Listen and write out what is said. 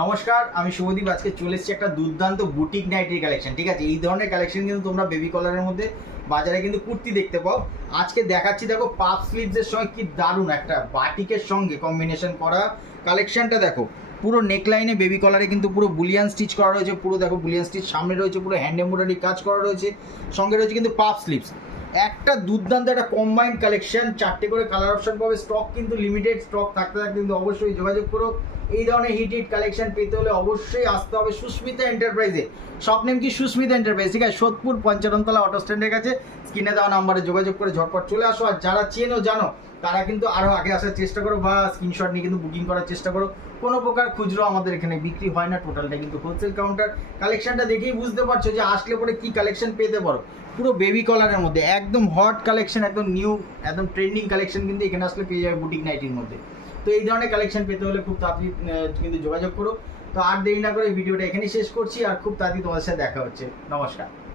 নমস্কার, আমি শুভদীপ। আজকে চলে এসেছি একটা দুর্দান্ত বুটিক নাইটির কালেকশন। ঠিক আছে, এই ধরনের কালেকশন কিন্তু তোমরা বেবি কলারের মধ্যে বাজারে কিন্তু কুর্তি দেখতে পাও। আজকে দেখাচ্ছি, দেখো পাফ স্লিভসের সঙ্গে কি দারুণ একটা বাটিকের সঙ্গে কম্বিনেশন করা কালেকশনটা। দেখো পুরো নেকলাইনে বেবি কলারে কিন্তু পুরো বুলিয়ান স্টিচ করা রয়েছে। পুরো দেখো বুলিয়ান স্টিচ সামনে রয়েছে, পুরো হ্যান্ড এমব্রয়ডারি কাজ করা রয়েছে, সঙ্গে রয়েছে কিন্তু পাফ স্লিভস। একটা দুর্দান্ত একটা কম্বাইন্ড কালেকশন, 4টে করে কালার অপশন পাবে। স্টক কিন্তু লিমিটেড, স্টক থাকতে থাকতে কিন্তু অবশ্যই যোগাযোগ করো। এই ধরনের হিট কালেকশন পেতে হলে অবশ্যই আসতে হবে সুস্মিতা এন্টারপ্রাইজে। শপ নেম কি সুস্মিতা এন্টারপ্রাইজ, ঠিক আছে, সোদপুর 55তলা অটো স্ট্যান্ডের কাছে। স্ক্রিনে দেওয়া নাম্বারে যোগাযোগ করে ঝটপট চলে আসো। আর যারা চেনো জানো তারা কিন্তু আরও আগে আসার চেষ্টা করো বা স্ক্রিনশট নিয়ে কিন্তু বুকিং করার চেষ্টা করো। কোনো প্রকার খুচরো আমাদের এখানে বিক্রি হয় না, টোটালটা কিন্তু হোলসেল কাউন্টার। কালেকশনটা দেখেই বুঝতে পারছো যে আসলে পরে কি কালেকশন পেতে পারো। পুরো বেবি কলারের মধ্যে একদম হট কালেকশন, একদম নিউ, একদম ট্রেন্ডিং কালেকশন কিন্তু এখানে আসলে পেয়ে যাবে বুটিক নাইটির মধ্যে। তো এই ধরনের কালেকশন পেতে হলে খুব তাড়াতাড়ি কিন্তু যোগাযোগ করো। তো আর দেরি না করে ভিডিওটা এখানেই শেষ করছি, আর খুব তাড়াতাড়ি তোমাদের সাথে দেখা হচ্ছে। নমস্কার।